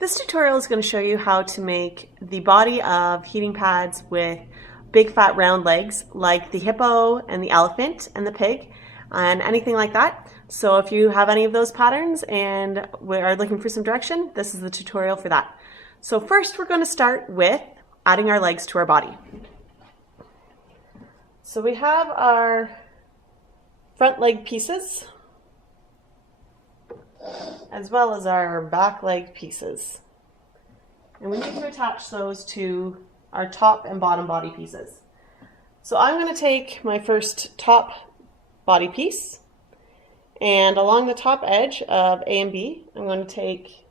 This tutorial is going to show you how to make the body of heating pads with big fat round legs like the hippo and the elephant and the pig and anything like that. So if you have any of those patterns and are looking for some direction, this is the tutorial for that. So first we're going to start with adding our legs to our body. So we have our front leg pieces as well as our back leg pieces. And we need to attach those to our top and bottom body pieces. So I'm going to take my first top body piece, and along the top edge of A and B, I'm going to take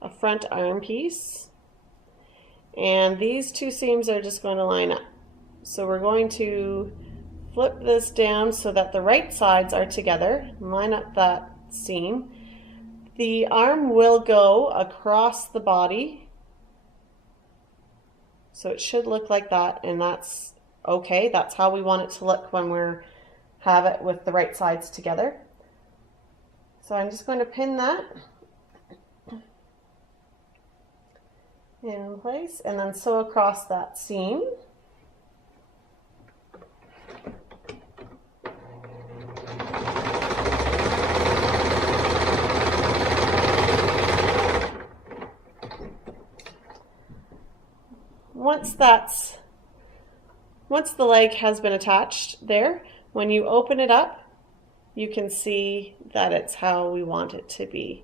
a front arm piece, and these two seams are just going to line up. So we're going to flip this down so that the right sides are together, line up that seam. The arm will go across the body, so it should look like that, and that's okay. That's how we want it to look when we have it with the right sides together. So I'm just going to pin that in place and then sew across that seam. Once the leg has been attached there, when you open it up, you can see that it's how we want it to be.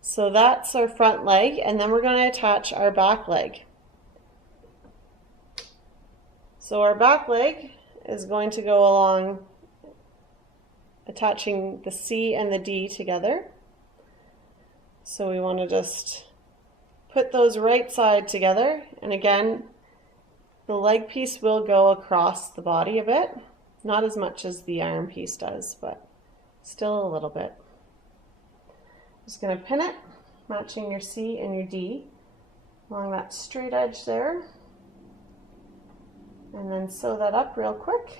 So that's our front leg, and then we're going to attach our back leg. So our back leg is going to go along attaching the C and the D together. So we want to just put those right side together, and again the leg piece will go across the body a bit, not as much as the arm piece does, but still a little bit. Just going to pin it, matching your C and your D along that straight edge there, and then sew that up real quick.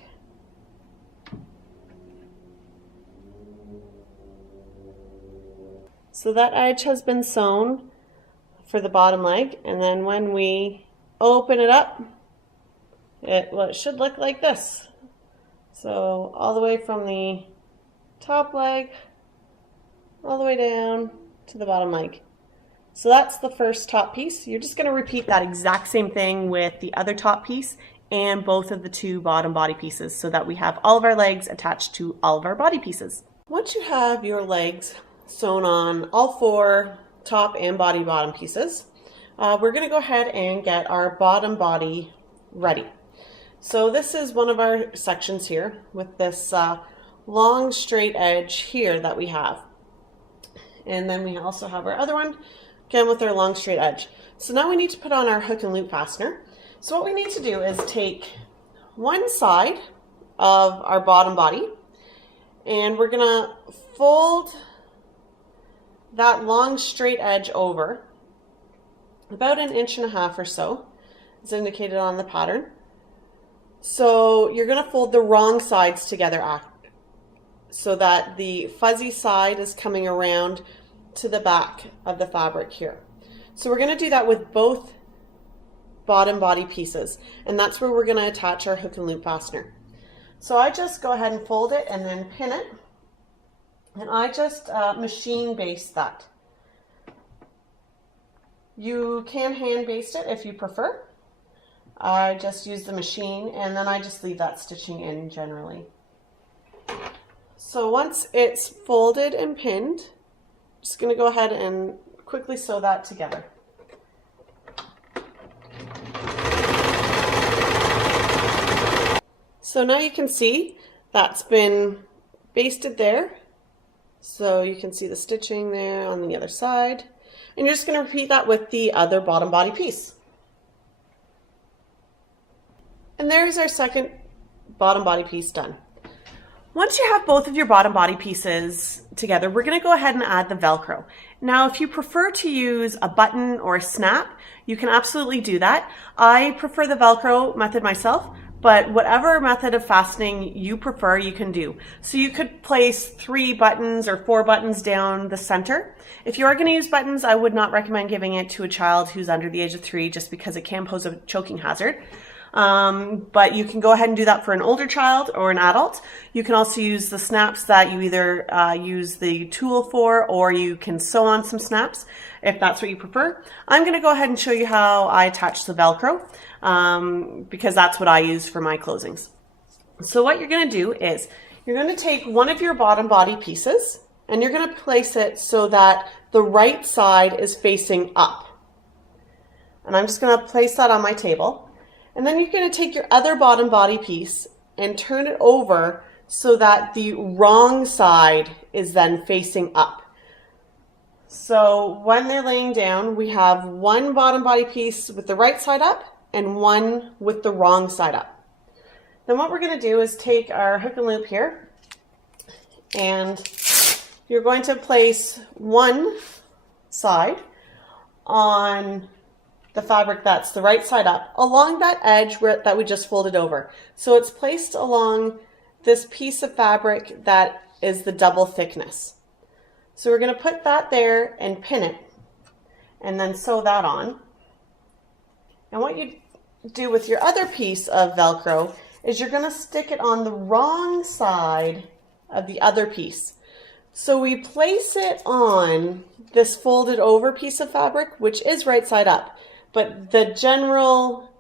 So that edge has been sewn for the bottom leg, and then when we open it up, it should look like this. So all the way from the top leg all the way down to the bottom leg. So that's the first top piece. You're just going to repeat that exact same thing with the other top piece and both of the two bottom body pieces so that we have all of our legs attached to all of our body pieces. Once you have your legs sewn on all four top and bottom pieces, we're going to go ahead and get our bottom body ready. So this is one of our sections here with this long straight edge here that we have, and then we also have our other one again with our long straight edge. So now we need to put on our hook and loop fastener. So what we need to do is take one side of our bottom body, and we're going to fold that long straight edge over about 1.5 inches or so, as indicated on the pattern. So you're going to fold the wrong sides together so that the fuzzy side is coming around to the back of the fabric here. So we're going to do that with both bottom body pieces, and that's where we're going to attach our hook and loop fastener. So I just go ahead and fold it and then pin it, and I just machine baste that. You can hand baste it if you prefer. I just use the machine, and then I just leave that stitching in generally. So once it's folded and pinned, I'm just going to go ahead and quickly sew that together. So now you can see that's been basted there. So you can see the stitching there on the other side. And you're just going to repeat that with the other bottom body piece. And there's our second bottom body piece done. Once you have both of your bottom body pieces together, we're going to go ahead and add the Velcro. Now, if you prefer to use a button or a snap, you can absolutely do that. I prefer the Velcro method myself, but whatever method of fastening you prefer, you can do. So you could place 3 buttons or 4 buttons down the center. If you are going to use buttons, I would not recommend giving it to a child who's under the age of 3 just because it can pose a choking hazard. But you can go ahead and do that for an older child or an adult. You can also use the snaps that you either use the tool for, or you can sew on some snaps if that's what you prefer. I'm going to go ahead and show you how I attach the Velcro because that's what I use for my closings. So what you're going to do is you're going to take one of your bottom body pieces and you're going to place it so that the right side is facing up. And I'm just going to place that on my table. And then you're going to take your other bottom body piece and turn it over so that the wrong side is then facing up. So when they're laying down, we have one bottom body piece with the right side up and one with the wrong side up. Then what we're going to do is take our hook and loop here, and you're going to place one side on the fabric that's the right side up along that edge that we just folded over. So it's placed along this piece of fabric that is the double thickness. So we're going to put that there and pin it and then sew that on. And what you do with your other piece of Velcro is you're going to stick it on the wrong side of the other piece. So we place it on this folded over piece of fabric, which is right side up. But the general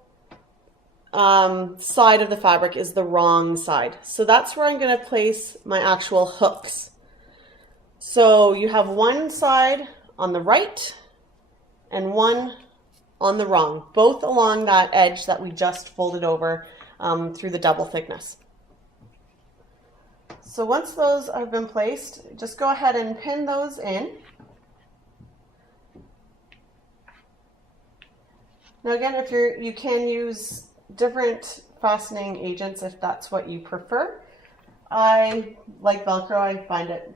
side of the fabric is the wrong side. So that's where I'm going to place my actual hooks. So you have one side on the right and one on the wrong, both along that edge that we just folded over through the double thickness. So once those have been placed, just go ahead and pin those in. Now again, if you can use different fastening agents if that's what you prefer. I like Velcro. I find it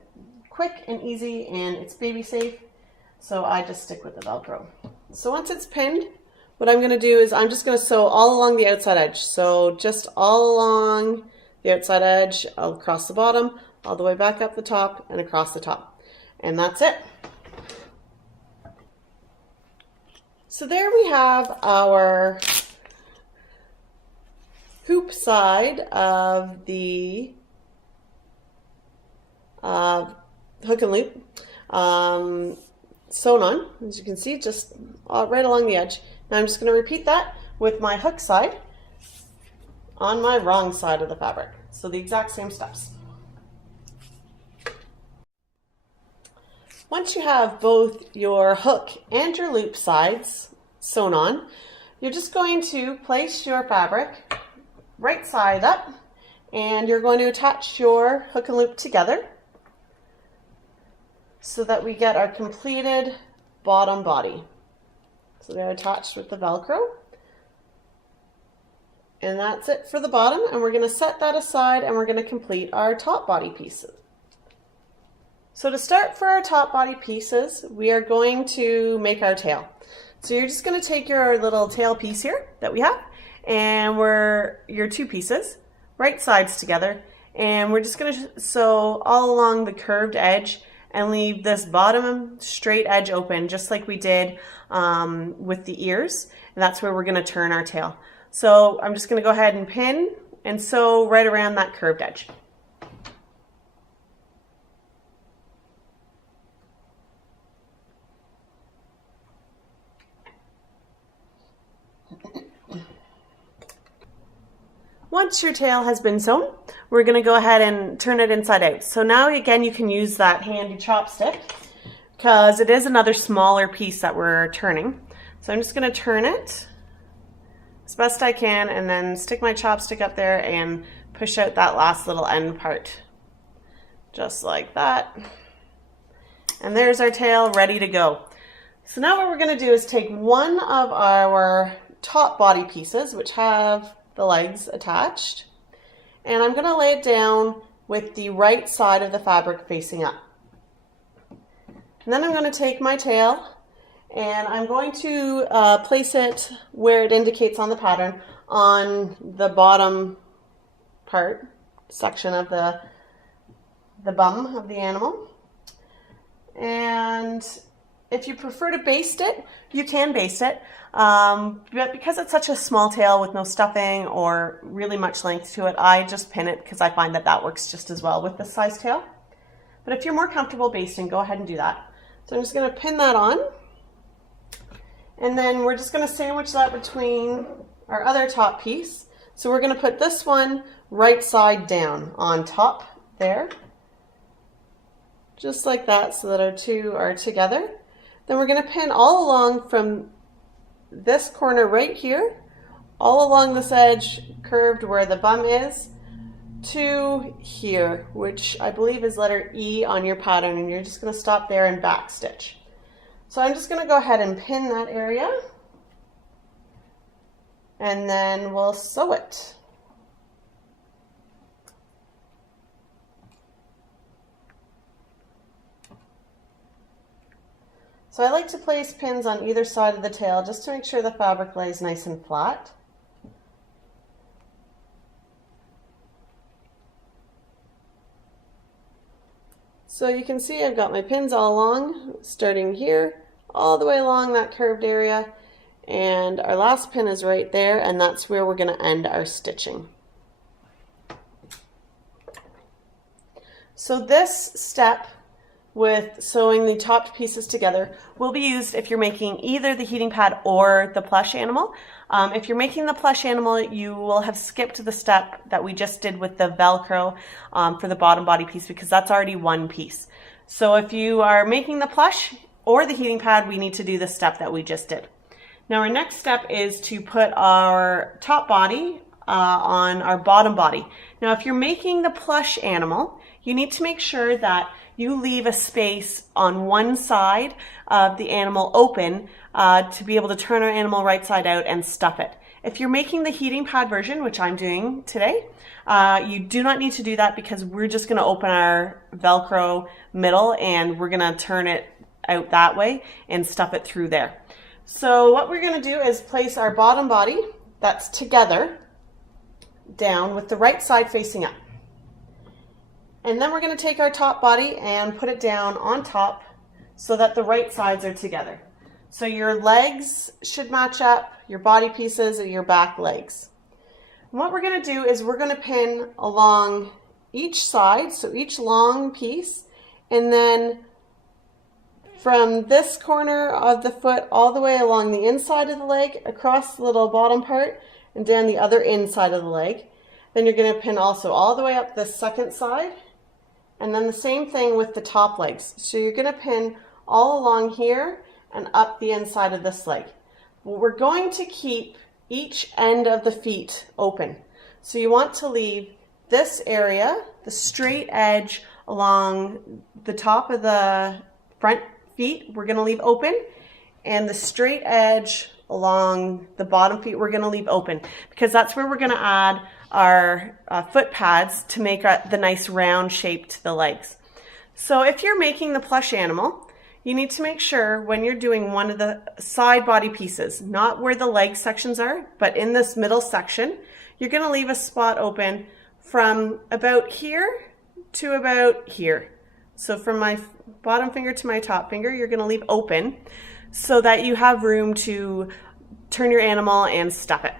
quick and easy and it's baby safe, so I just stick with the Velcro. So once it's pinned, what I'm going to do is I'm just going to sew all along the outside edge. So just all along the outside edge, across the bottom, all the way back up the top and across the top. And that's it. So there we have our hoop side of the hook and loop sewn on, as you can see, just right along the edge. Now I'm just going to repeat that with my hook side on my wrong side of the fabric. So the exact same steps. Once you have both your hook and your loop sides sewn on, you're just going to place your fabric right side up and you're going to attach your hook and loop together so that we get our completed bottom body. So they're attached with the Velcro. And that's it for the bottom, and we're going to set that aside and we're going to complete our top body pieces. So to start for our top body pieces, we are going to make our tail. So you're just going to take your little tail piece here that we have, and your 2 pieces, right sides together, and we're just going to sew all along the curved edge and leave this bottom straight edge open, just like we did with the ears, and that's where we're going to turn our tail. So I'm just going to go ahead and pin and sew right around that curved edge. Once your tail has been sewn, we're going to go ahead and turn it inside out. So now again, you can use that handy chopstick because it is another smaller piece that we're turning. So I'm just going to turn it as best I can and then stick my chopstick up there and push out that last little end part. Just like that. And there's our tail ready to go. So now what we're going to do is take one of our top body pieces, which have the legs attached, and I'm going to lay it down with the right side of the fabric facing up. And then I'm going to take my tail and I'm going to place it where it indicates on the pattern on the bottom part, section of the bum of the animal. And if you prefer to baste it, you can baste it. But because it's such a small tail with no stuffing or really much length to it, I just pin it because I find that that works just as well with this size tail. But if you're more comfortable basting, go ahead and do that. So I'm just going to pin that on. And then we're just going to sandwich that between our other top piece. So we're going to put this one right side down on top there. Just like that, so that our two are together. Then we're going to pin all along from this corner right here, all along this edge curved where the bum is, to here, which I believe is letter E on your pattern, and you're just going to stop there and back stitch. So I'm just going to go ahead and pin that area, and then we'll sew it. So I like to place pins on either side of the tail just to make sure the fabric lays nice and flat. So you can see I've got my pins all along, starting here, all the way along that curved area, and our last pin is right there, and that's where we're going to end our stitching. So this step with sewing the topped pieces together will be used if you're making either the heating pad or the plush animal. If you're making the plush animal, you will have skipped the step that we just did with the Velcro for the bottom body piece, because that's already one piece. So if you are making the plush or the heating pad, we need to do the step that we just did. Now our next step is to put our top body on our bottom body. Now if you're making the plush animal, you need to make sure that you leave a space on one side of the animal open to be able to turn our animal right side out and stuff it. If you're making the heating pad version, which I'm doing today, you do not need to do that, because we're just going to open our Velcro middle and we're going to turn it out that way and stuff it through there. So what we're going to do is place our bottom body that's together down with the right side facing up. And then we're going to take our top body and put it down on top so that the right sides are together. So your legs should match up, your body pieces and your back legs. And what we're going to do is we're going to pin along each side, so each long piece, and then from this corner of the foot all the way along the inside of the leg, across the little bottom part, and down the other inside of the leg. Then you're going to pin also all the way up the second side. And then the same thing with the top legs. So you're going to pin all along here and up the inside of this leg. Well, we're going to keep each end of the feet open. So you want to leave this area, the straight edge along the top of the front feet, we're going to leave open. And the straight edge along the bottom feet, we're going to leave open, because that's where we're going to add our foot pads to make the nice round shape to the legs. So if you're making the plush animal, you need to make sure when you're doing one of the side body pieces, not where the leg sections are, but in this middle section, you're going to leave a spot open from about here to about here. So from my bottom finger to my top finger, you're going to leave open so that you have room to turn your animal and stuff it.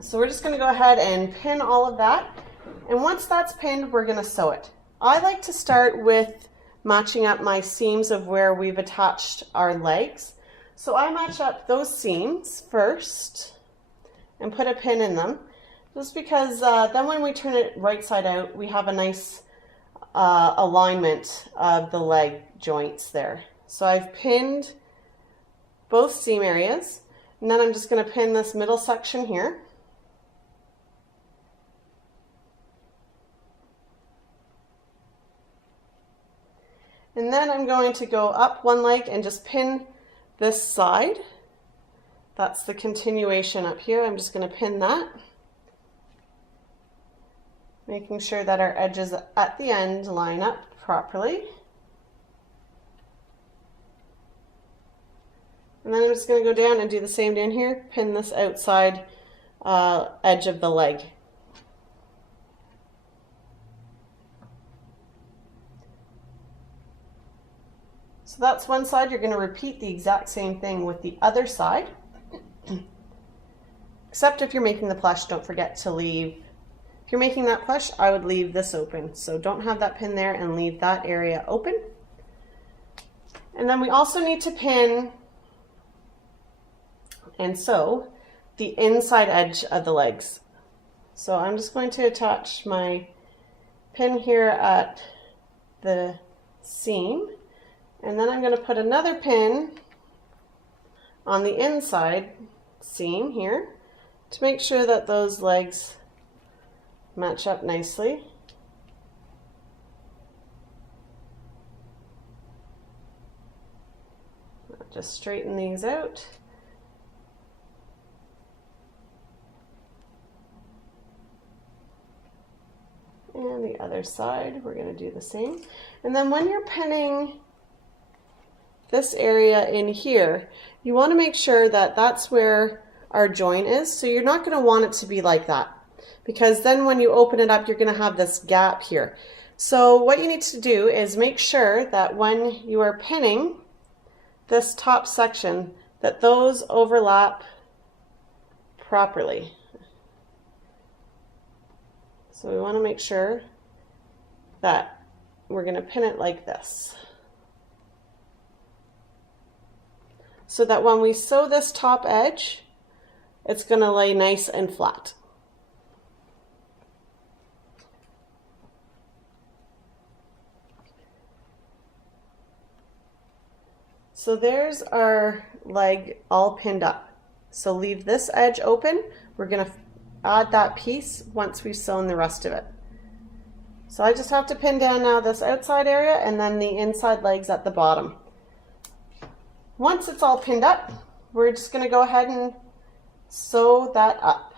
So we're just going to go ahead and pin all of that. And once that's pinned, we're going to sew it. I like to start with matching up my seams of where we've attached our legs. So I match up those seams first and put a pin in them, just because then when we turn it right side out, we have a nice alignment of the leg joints there. So I've pinned both seam areas, and then I'm just going to pin this middle section here. And then I'm going to go up one leg and just pin this side. That's the continuation up here. I'm just going to pin that, making sure that our edges at the end line up properly. And then I'm just going to go down and do the same down here, pin this outside edge of the leg. So that's one side. You're going to repeat the exact same thing with the other side. Except if you're making the plush, don't forget to leave. If you're making that plush, I would leave this open. So don't have that pin there and leave that area open. And then we also need to pin and sew the inside edge of the legs. So I'm just going to attach my pin here at the seam, and then I'm going to put another pin on the inside seam here to make sure that those legs match up nicely. Just straighten these out. And the other side, we're going to do the same. And then when you're pinning this area in here, you want to make sure that that's where our join is. So you're not going to want it to be like that, because then when you open it up, you're going to have this gap here. So what you need to do is make sure that when you are pinning this top section, that those overlap properly. So we want to make sure that we're going to pin it like this, so that when we sew this top edge, it's going to lay nice and flat. So there's our leg all pinned up. So leave this edge open. We're going to add that piece once we've sewn the rest of it. So I just have to pin down now this outside area and then the inside legs at the bottom. Once it's all pinned up, we're just going to go ahead and sew that up.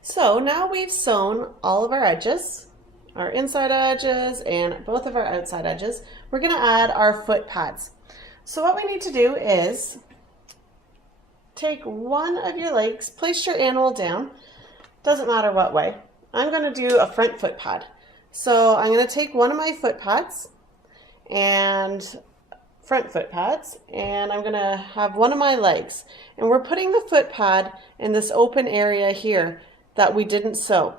So now we've sewn all of our edges, our inside edges and both of our outside edges. We're going to add our foot pads. So what we need to do is take one of your legs, place your animal down, doesn't matter what way. I'm going to do a front foot pad. So I'm going to take one of my foot pads and front foot pads, and I'm going to have one of my legs, and we're putting the foot pad in this open area here that we didn't sew.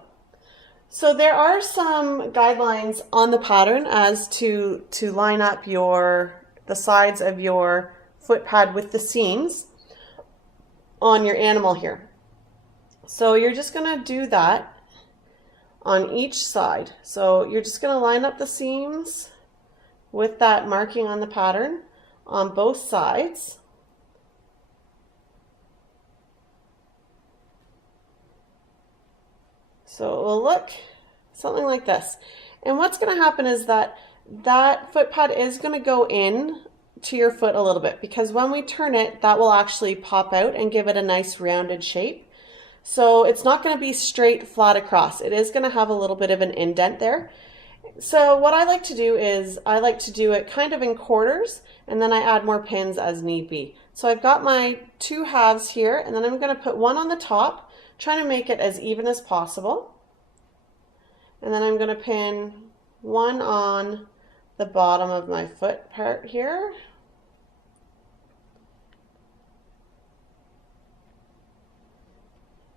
So there are some guidelines on the pattern as to line up the sides of your foot pad with the seams on your animal here. So you're just going to do that on each side. So you're just going to line up the seams with that marking on the pattern on both sides. So it will look something like this. And what's going to happen is that foot pad is going to go in to your foot a little bit, because when we turn it, that will actually pop out and give it a nice rounded shape. So it's not going to be straight flat across. It is going to have a little bit of an indent there. So what I like to do is I like to do it kind of in quarters, and then I add more pins as need be. So I've got my two halves here, and then I'm going to put one on the top, trying to make it as even as possible. And then I'm going to pin one on the bottom of my foot part here.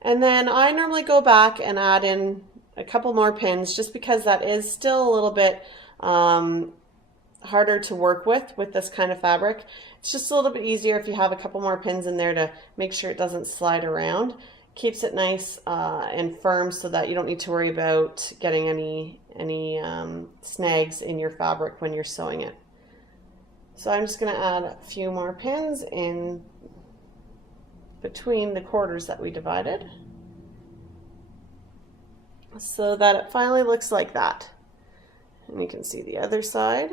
And then I normally go back and add in a couple more pins, just because that is still a little bit harder to work with this kind of fabric. It's just a little bit easier if you have a couple more pins in there to make sure it doesn't slide around. Keeps it nice and firm, so that you don't need to worry about getting any snags in your fabric when you're sewing it. So I'm just going to add a few more pins in between the quarters that we divided, so that it finally looks like that. And you can see the other side.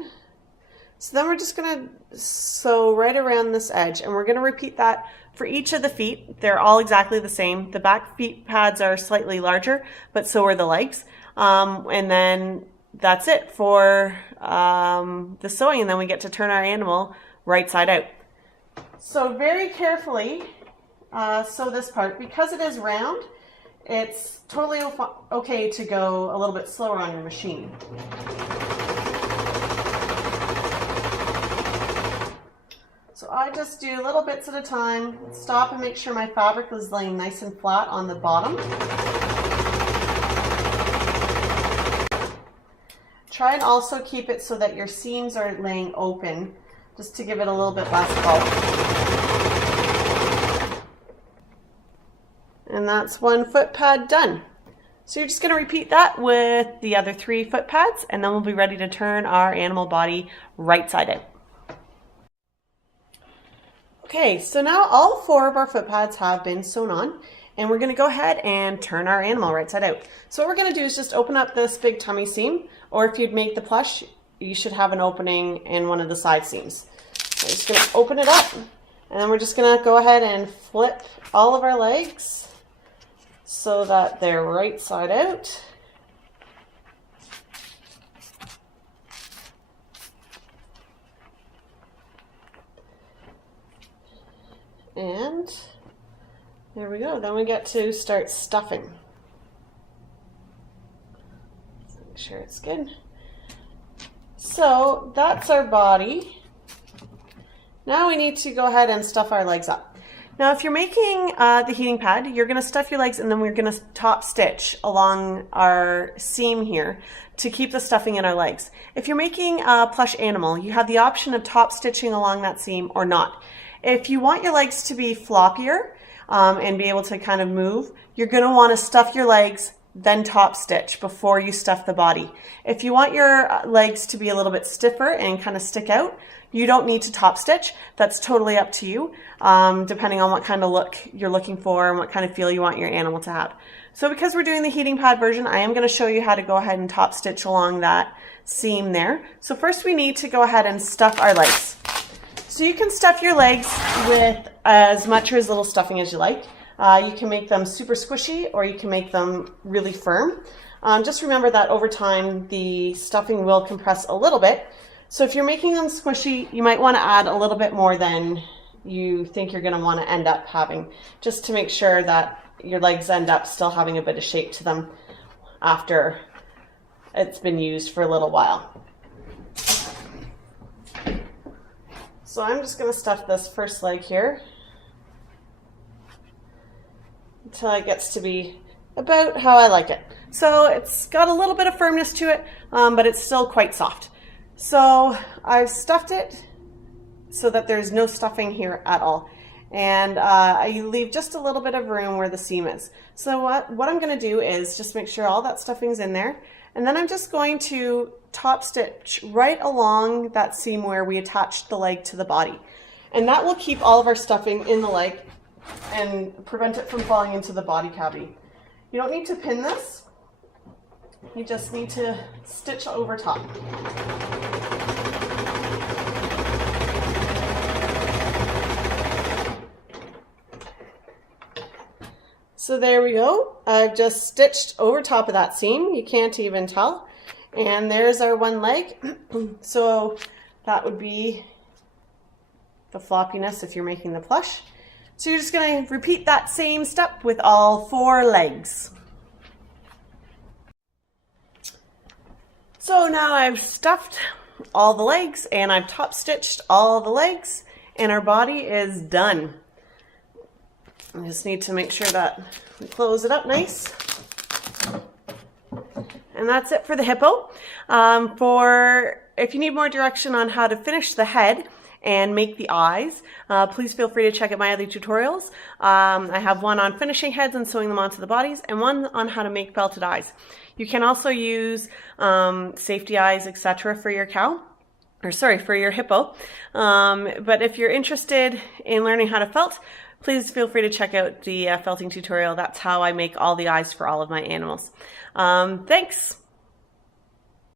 So then we're just going to sew right around this edge, and we're going to repeat that for each of the feet. They're all exactly the same. The back feet pads are slightly larger, but so are the legs. And then that's it for the sewing, and then we get to turn our animal right side out. So very carefully sew this part. Because it is round, it's totally okay to go a little bit slower on your machine. So I just do little bits at a time, stop and make sure my fabric is laying nice and flat on the bottom. Try and also keep it so that your seams are laying open, just to give it a little bit less bulk. And that's one foot pad done. So you're just going to repeat that with the other 3 foot pads, and then we'll be ready to turn our animal body right side out. Okay, so now all 4 of our foot pads have been sewn on, and we're going to go ahead and turn our animal right side out. So what we're going to do is just open up this big tummy seam, or if you'd make the plush, you should have an opening in one of the side seams. So we're just going to open it up, and then we're just going to go ahead and flip all of our legs so that they're right side out. And there we go. Then we get to start stuffing. Make sure it's good. So that's our body. Now we need to go ahead and stuff our legs up. Now if you're making the heating pad, you're going to stuff your legs and then we're going to top stitch along our seam here to keep the stuffing in our legs. If you're making a plush animal, you have the option of top stitching along that seam or not. If you want your legs to be floppier and be able to kind of move, you're going to want to stuff your legs, then top stitch before you stuff the body. If you want your legs to be a little bit stiffer and kind of stick out, you don't need to top stitch. That's totally up to you, depending on what kind of look you're looking for and what kind of feel you want your animal to have. So because we're doing the heating pad version, I am going to show you how to go ahead and top stitch along that seam there. So first we need to go ahead and stuff our legs. So you can stuff your legs with as much or as little stuffing as you like. You can make them super squishy or you can make them really firm. Just remember that over time the stuffing will compress a little bit. So if you're making them squishy, you might want to add a little bit more than you think you're going to want to end up having, just to make sure that your legs end up still having a bit of shape to them after it's been used for a little while. So I'm just going to stuff this first leg here until it gets to be about how I like it. So it's got a little bit of firmness to it, but it's still quite soft. So I've stuffed it so that there's no stuffing here at all. And I leave just a little bit of room where the seam is. So what I'm going to do is just make sure all that stuffing's in there. And then I'm just going to top stitch right along that seam where we attached the leg to the body. And that will keep all of our stuffing in the leg and prevent it from falling into the body cavity. You don't need to pin this. You just need to stitch over top. So there we go. I've just stitched over top of that seam. You can't even tell. And there's our one leg. So that would be the floppiness if you're making the plush. So you're just going to repeat that same step with all 4 legs. So now I've stuffed all the legs and I've top stitched all the legs and our body is done. I just need to make sure that we close it up nice. And that's it for the hippo. If you need more direction on how to finish the head and make the eyes, please feel free to check out my other tutorials. I have one on finishing heads and sewing them onto the bodies, and one on how to make belted eyes. You can also use safety eyes, etc. for your cow, or sorry, for your hippo. But if you're interested in learning how to felt, please feel free to check out the felting tutorial. That's how I make all the eyes for all of my animals. Thanks.